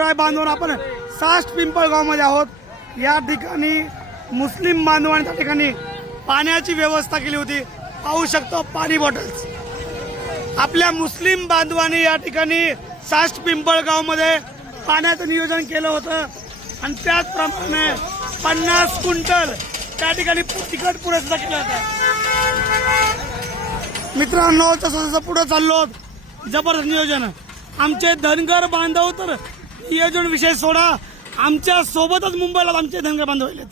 शिवराय बांधवून आपण साष्ट पिंपळगावमध्ये आहोत. या ठिकाणी मुस्लिम बांधवांनी त्या ठिकाणी पाण्याची व्यवस्था केली होती. पाहू शकतो पाणी बॉटल्स आपल्या मुस्लिम बांधवांनी या ठिकाणी साष्ट पिंपळगावमध्ये पाण्याचं नियोजन केलं होतं. आणि त्याचप्रमाणे पन्नास क्विंटल त्या ठिकाणी तिखट पुरेसा केलं होतं. मित्रांनो तसं तसं पुढे चाललो. जबरदस्त नियोजन. आमचे धनगर बांधव तर नियोजन विषय सोडा. आमच्या सोबतच मुंबईला आमचे धनगर बांधव आहेत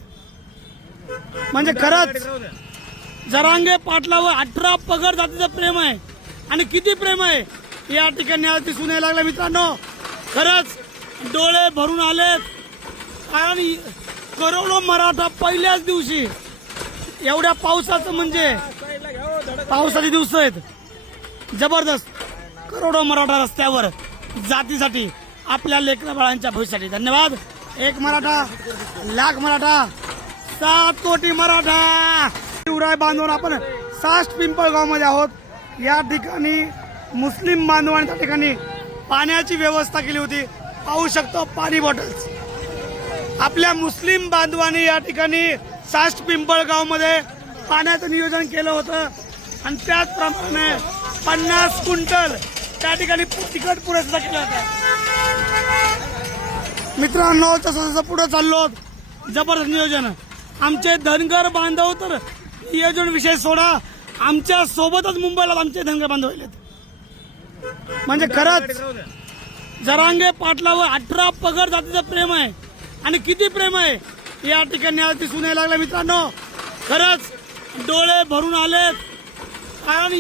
म्हणजे खरंच जरांगे पाटलावर अठरा पगड जातीचं प्रेम आहे. आणि किती प्रेम आहे? या ठिकाणी आज दिसून यायला लागलं मित्रांनो. खरंच डोळे भरून आलेत. कारण करोडो मराठा पहिल्याच दिवशी एवढ्या पावसाचं म्हणजे पावसाचे दिवस आहेत. जबरदस्त. करोडो मराठा रस्त्यावर जातीसाठी आपल्या लेकरा बाळांच्या भविष्यासाठी. धन्यवाद. एक मराठा लाख मराठा सात कोटी मराठा. शिवराय बांधवून आपण साष्ट पिंपळगावमध्ये आहोत. या ठिकाणी मुस्लिम बांधवांच्या त्या ठिकाणी पाण्याची व्यवस्था केली होती. पाहू शकतो पाणी बॉटल्स आपल्या मुस्लिम बांधवांनी या ठिकाणी साष्ट पिंपळगावमध्ये पाण्याचं नियोजन केलं होतं. आणि त्याचप्रमाणे पन्नास क्विंटल त्या ठिकाणी तिखट पुरेसा दाखवलं होतं मित्रांनो तसं तसं पुढे चाललो जबरदस्त नियोजन. आमचे धनगर बांधव तर नियोजन विषय सोडा. आमच्या सोबतच मुंबईला आमचे धनगर बांधव म्हणजे खरंच जरांगे पाटलावर अठरा पगड जातीचं प्रेम आहे. आणि किती प्रेम आहे? या ठिकाणी आज दिसून यायला लागलं मित्रांनो. खरंच डोळे भरून आलेत. कारण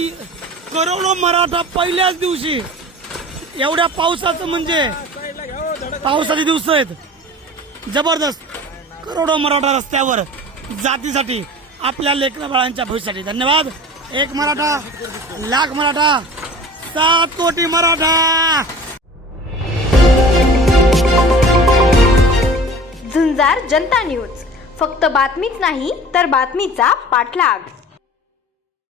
करोडो मराठा पहिल्याच दिवशी. एवढ्या पावसाचं म्हणजे पावसाचे दिवस आहेत. जबरदस्त. करोडो मराठा रस्त्यावर जातीसाठी आपल्या लेकरा बाळांच्या भविष्यासाठी. धन्यवाद. एक मराठा लाख मराठा सात कोटी मराठा! झुंजार जनता न्यूज. फक्त बातमीच नाही तर बातमीचा पाठलाग.